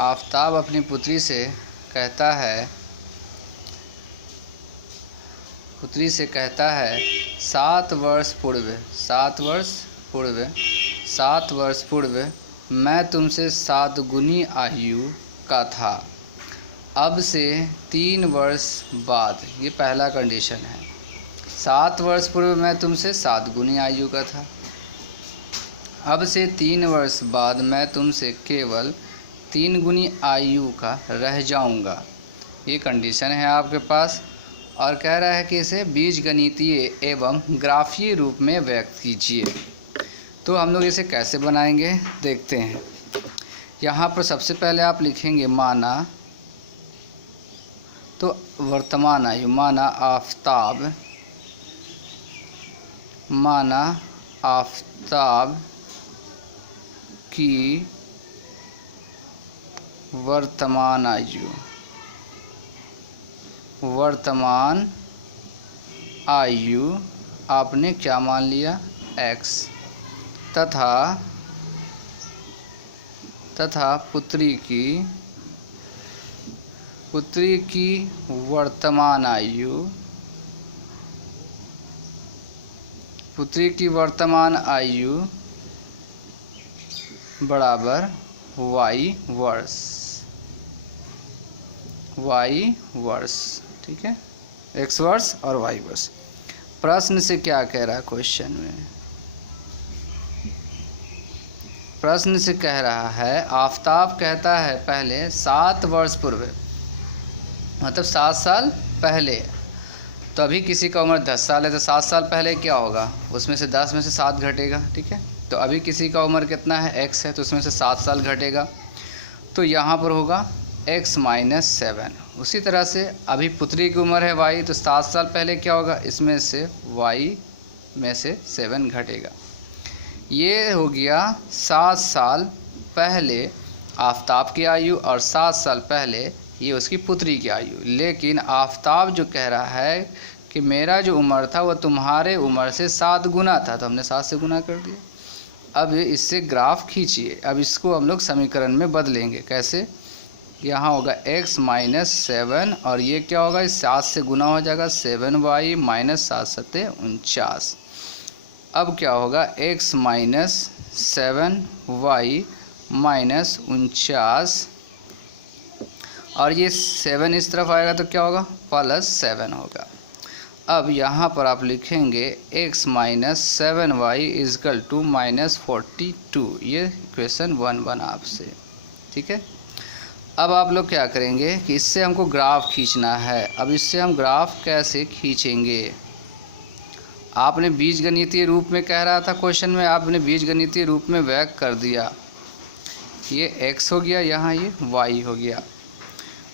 आफताब अपनी पुत्री से कहता है 7 वर्ष पूर्व मैं तुमसे 7 गुनी आयु का था। अब से 3 वर्ष बाद, ये पहला कंडीशन है, 7 वर्ष पूर्व मैं तुमसे 7 गुनी आयु का था। अब से 3 वर्ष बाद मैं तुमसे केवल 3 गुनी आयु का रह जाऊंगा। ये कंडीशन है आपके पास, और कह रहा है कि इसे बीजगणितीय एवं ग्राफीय रूप में व्यक्त कीजिए। तो हम लोग इसे कैसे बनाएंगे देखते हैं। यहाँ पर सबसे पहले आप लिखेंगे माना, तो वर्तमान आयु माना आफताब की वर्तमान आयु आपने क्या मान लिया, x, तथा पुत्री की वर्तमान आयु बराबर y वर्ष, ठीक है, x वर्ष और y वर्ष। प्रश्न से क्या कह रहा है क्वेश्चन में, प्रश्न से कह रहा है आफताब कहता है पहले 7 वर्ष पूर्व, मतलब 7 साल पहले। तो अभी किसी का उम्र 10 साल है, तो 7 साल पहले क्या होगा, उसमें से 10 में से 7 घटेगा, ठीक है। तो अभी किसी का उम्र कितना है, x है, तो उसमें से 7 साल घटेगा, तो यहाँ पर होगा x - 7। उसी तरह से अभी पुत्री की उम्र है y, तो 7 साल पहले क्या होगा, इसमें से y में से 7 घटेगा। ये हो गया 7 साल पहले आफताब की आयु और 7 साल पहले ये उसकी पुत्री की आयु। लेकिन आफताब जो कह रहा है कि मेरा जो उम्र था वह तुम्हारे उम्र से 7 गुना था, तो हमने 7 से गुना कर दिया। अब इससे ग्राफ खींचिए। अब इसको हम लोग समीकरण में बदलेंगे। कैसे, यहाँ होगा x - 7 और ये क्या होगा, इस 7 से गुना हो जाएगा, 7y - 7 × 7 = 49। अब क्या होगा, x - 7y - 49, और ये 7 इस तरफ आएगा तो क्या होगा, +7 होगा। अब यहाँ पर आप लिखेंगे x - 7y = -42। ये क्वेश्चन 1 बना आपसे, ठीक है। अब आप लोग क्या करेंगे कि इससे हमको ग्राफ खींचना है। अब इससे हम ग्राफ कैसे खींचेंगे, आपने बीजगणितीय रूप में कह रहा था क्वेश्चन में, आपने बीजगणितीय रूप में व्यक्त कर दिया। ये x हो गया, यहाँ ये y हो गया।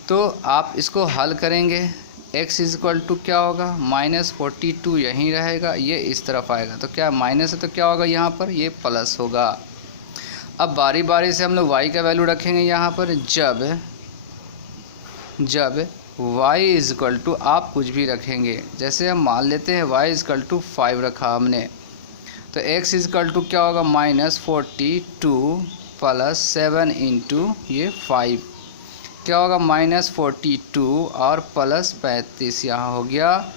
तो आप इसको हल करेंगे, x = क्या होगा, -42 यहीं रहेगा, ये इस तरफ आएगा, तो क्या माइनस है तो क्या होगा, यहाँ पर ये प्लस होगा। अब बारी बारी से हम लोग y का वैल्यू रखेंगे यहाँ पर। जब y = आप कुछ भी रखेंगे, जैसे हम मान लेते हैं y = 5 रखा हमने, तो x = क्या होगा, -42 + 7 × ये 5 क्या होगा, -42 और +35 यहाँ हो गया।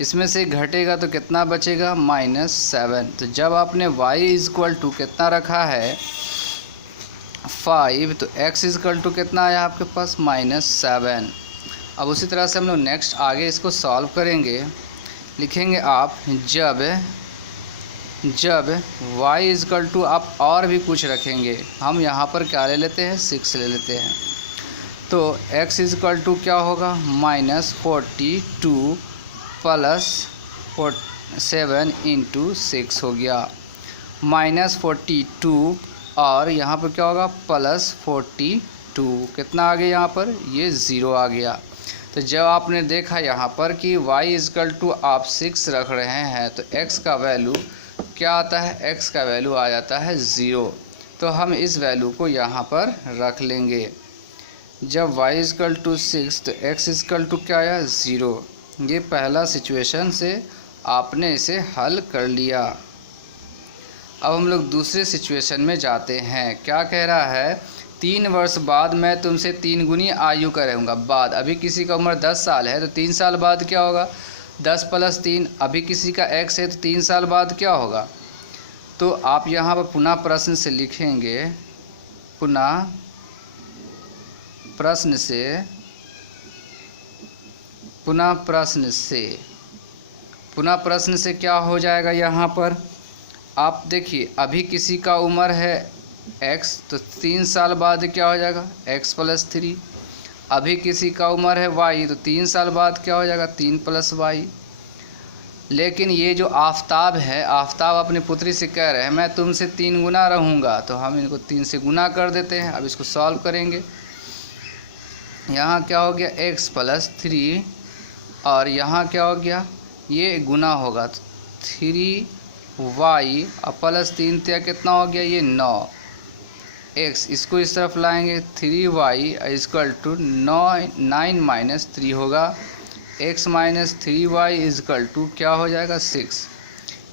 इसमें से घटेगा तो कितना बचेगा, -7। तो जब आपने y = कितना रखा है, 5, तो x = कितना आया आपके पास, -7। अब उसी तरह से हम लोग नेक्स्ट आगे इसको सॉल्व करेंगे। लिखेंगे आप जब y = आप और भी कुछ रखेंगे, हम यहाँ पर क्या ले लेते हैं, 6 ले लेते हैं। तो x = क्या होगा, -42 + 7 × 6 हो गया, -42 और यहाँ पर क्या होगा, +42 कितना आ गया, यहाँ पर ये 0 आ गया। तो जब आपने देखा यहाँ पर कि y = आप 6 रख रहे हैं, तो x का वैल्यू क्या आता है, x का वैल्यू आ जाता है 0। तो हम इस वैल्यू को यहाँ पर रख लेंगे। जब y = 6 तो x = क्या आया, 0। ये पहला सिचुएशन से आपने इसे हल कर लिया। अब हम लोग दूसरे सिचुएशन में जाते हैं। क्या कह रहा है, 3 वर्ष बाद मैं तुमसे 3 गुनी आयु का रहूँगा। बाद, अभी किसी का उम्र 10 साल है तो 3 साल बाद क्या होगा, 10 + 3। अभी किसी का x है तो 3 साल बाद क्या होगा। तो आप यहाँ पर पुनः प्रश्न से लिखेंगे, पुनः प्रश्न से क्या हो जाएगा। यहाँ पर आप देखिए, अभी किसी का उम्र है x तो 3 साल बाद क्या हो जाएगा, x + 3। अभी किसी का उम्र है y तो 3 साल बाद क्या हो जाएगा, 3 + y। लेकिन ये जो आफताब है, आफताब अपनी पुत्री से कह रहे हैं मैं तुमसे 3 गुना रहूँगा, तो हम इनको 3 से गुना कर देते हैं। अब इसको सॉल्व करेंगे। यहाँ क्या हो गया, x + 3 और यहाँ क्या हो गया, ये गुना होगा 3y और +3 तो कितना हो गया, ये 9x। इसको इस तरफ लाएंगे, 3y = 9 - 3 होगा, x - 3y = क्या हो जाएगा, 6।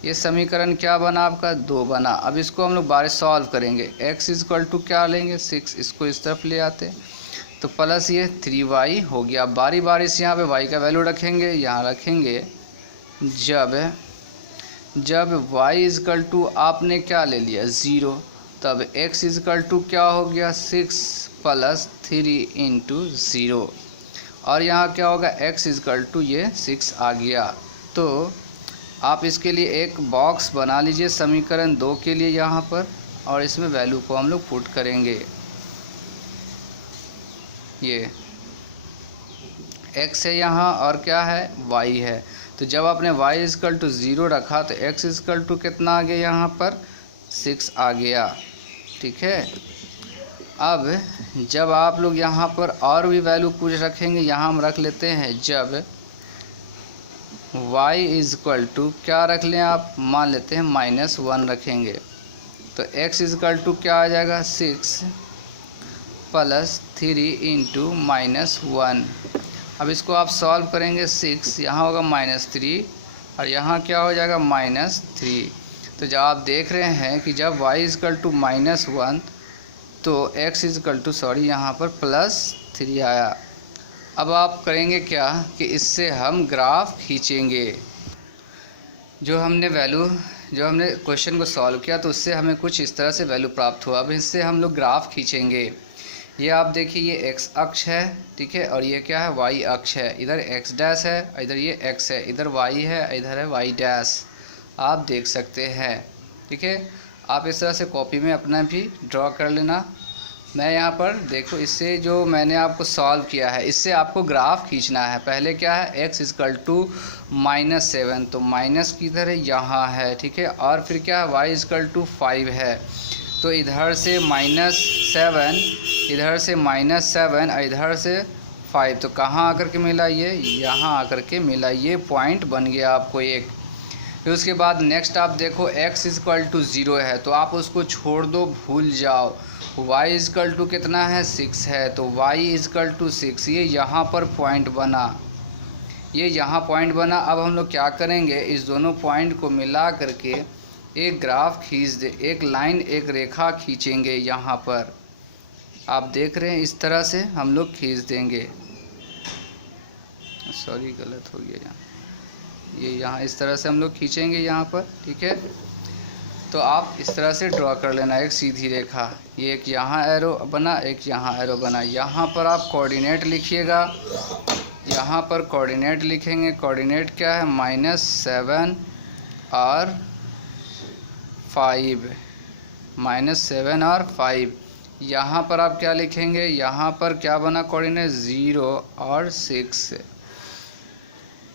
ये समीकरण क्या बना आपका, 2 बना। अब इसको हम लोग बारे सॉल्व करेंगे। x = क्या लेंगे, 6। इसको इस तरफ ले आते तो प्लस ये 3y हो गया। बारी बारी से यहाँ पे y का वैल्यू रखेंगे, यहाँ रखेंगे। जब y = आपने क्या ले लिया, 0, तब x = क्या हो गया, 6 + 3 × 0 और यहाँ क्या होगा, x = ये 6 आ गया। तो आप इसके लिए एक बॉक्स बना लीजिए समीकरण 2 के लिए यहाँ पर, और इसमें वैल्यू को हम लोग पुट करेंगे। ये x है यहाँ और क्या है, y है। तो जब आपने y = 0 रखा तो x = कितना आ गया, यहाँ पर 6 आ गया। ठीक है। अब जब आप लोग यहाँ पर और भी वैल्यू कुछ रखेंगे, यहाँ हम रख लेते हैं, जब y = क्या रख लें आप, मान लेते हैं -1 रखेंगे, तो x = क्या आ जाएगा, 6 + 3 × -1। अब इसको आप सॉल्व करेंगे, 6 यहाँ होगा -3 और यहाँ क्या हो जाएगा, -3। तो जब आप देख रहे हैं कि जब y = -1 तो x = यहाँ पर +3 आया। अब आप करेंगे क्या कि इससे हम ग्राफ खींचेंगे। जो हमने क्वेश्चन को सॉल्व किया तो उससे हमें कुछ इस तरह से वैल्यू प्राप्त हुआ। अब इससे हम लोग ग्राफ खींचेंगे। ये आप देखिए, ये x अक्ष है, ठीक है, और ये क्या है, y अक्ष है। इधर x' है, इधर ये x है, इधर y है, इधर है y'। आप देख सकते हैं, ठीक है। आप इस तरह से कॉपी में अपना भी ड्रॉ कर लेना। मैं यहाँ पर देखो, इससे जो मैंने आपको सॉल्व किया है, इससे आपको ग्राफ खींचना है। पहले क्या है, x = -7, तो माइनस किधर है, यहाँ है, ठीक है। और फिर क्या है, y = 5 है, तो इधर से -7, इधर से -7 और इधर से 5, तो कहाँ आकर के मिला, ये यहाँ आकर के मिला। ये पॉइंट बन गया आपको एक। फिर उसके बाद नेक्स्ट आप देखो, x = 0 है तो आप उसको छोड़ दो, भूल जाओ। y = कितना है, 6 है, तो y = 6। ये यहाँ पर पॉइंट बना, ये यहाँ पॉइंट बना। अब हम लोग क्या करेंगे, इस दोनों पॉइंट को मिला करके एक ग्राफ खींच दे, एक लाइन, एक रेखा खींचेंगे। यहाँ पर आप देख रहे हैं, इस तरह से हम लोग खींच देंगे। सॉरी, गलत हो गया यहाँ, ये यहाँ इस तरह से हम लोग खींचेंगे यहाँ पर, ठीक है। तो आप इस तरह से ड्रॉ कर लेना एक सीधी रेखा। ये एक यहाँ एरो बना, एक यहाँ एरो बना। यहाँ पर आप कोऑर्डिनेट लिखिएगा, यहाँ पर कोऑर्डिनेट लिखेंगे। कोऑर्डिनेट क्या है, -7 और 5, -7 और 5। यहाँ पर आप क्या लिखेंगे, यहाँ पर क्या बना कोऑर्डिनेट, 0 और 6,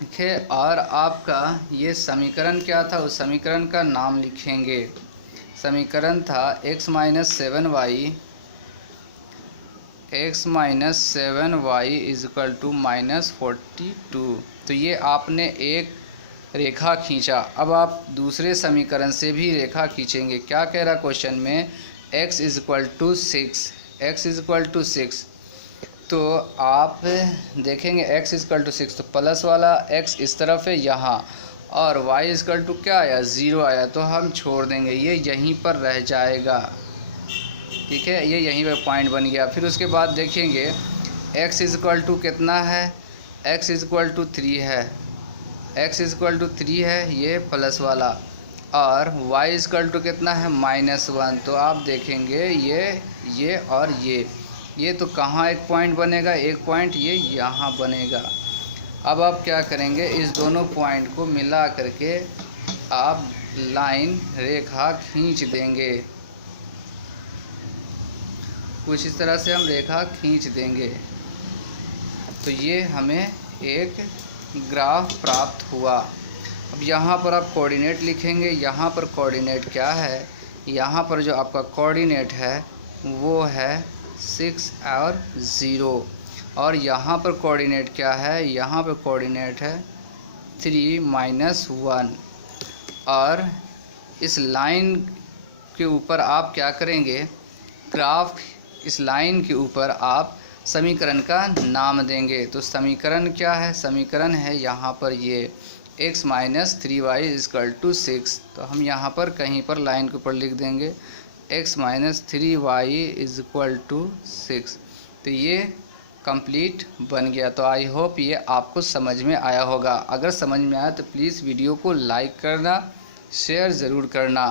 ठीक है। और आपका ये समीकरण क्या था, उस समीकरण का नाम लिखेंगे। समीकरण था x - 7y = -42। तो ये आपने एक रेखा खींचा। अब आप दूसरे समीकरण से भी रेखा खींचेंगे। क्या कह रहा क्वेश्चन में, x = 6, तो आप देखेंगे x = 6, तो प्लस वाला x इस तरफ है यहाँ, और y = क्या आया, 0 आया, तो हम छोड़ देंगे, ये यहीं पर रह जाएगा। ठीक है, ये यहीं पे पॉइंट बन गया। फिर उसके बाद देखेंगे x इज़ टू कितना है, x इज़ टू 3 है, x इज़ टू 3 है ये प्लस वाला, और y इज़ टू कितना है -1। तो आप देखेंगे ये और ये तो कहाँ एक पॉइंट बनेगा, एक पॉइंट ये यहाँ बनेगा। अब आप क्या करेंगे, इस दोनों पॉइंट को मिला करके आप लाइन रेखा खींच देंगे, कुछ इस तरह से हम रेखा खींच देंगे। तो ये हमें एक ग्राफ प्राप्त हुआ। अब यहाँ पर आप कोऑर्डिनेट लिखेंगे, यहाँ पर कोऑर्डिनेट क्या है, यहाँ पर जो आपका कोऑर्डिनेट है वो है 6 और 0, और यहाँ पर कोऑर्डिनेट क्या है, यहाँ पर कोऑर्डिनेट है 3 - 1। और इस लाइन के ऊपर आप क्या करेंगे, ग्राफ इस लाइन के ऊपर आप समीकरण का नाम देंगे। तो समीकरण क्या है, समीकरण है यहाँ पर ये x - 3y = 6। तो हम यहाँ पर कहीं पर लाइन के ऊपर लिख देंगे x - 3y = 6। तो ये कंप्लीट बन गया। तो आई होप ये आपको समझ में आया होगा। अगर समझ में आया तो प्लीज़ वीडियो को लाइक करना, शेयर ज़रूर करना,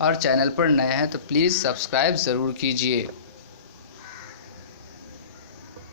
और चैनल पर नए हैं तो प्लीज़ सब्सक्राइब ज़रूर कीजिए।